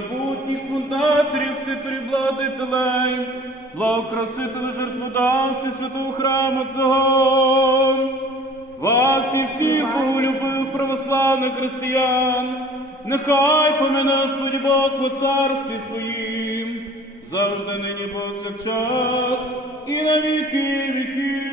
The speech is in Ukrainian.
незабутніх фундаторів ти прибладителей, благокраситель жертводавці святого храму цього, вас і всіх Богу любив православних християн, нехай помине Господь Бог по царстві своїм, завжди нині повсякчас і на віки віків.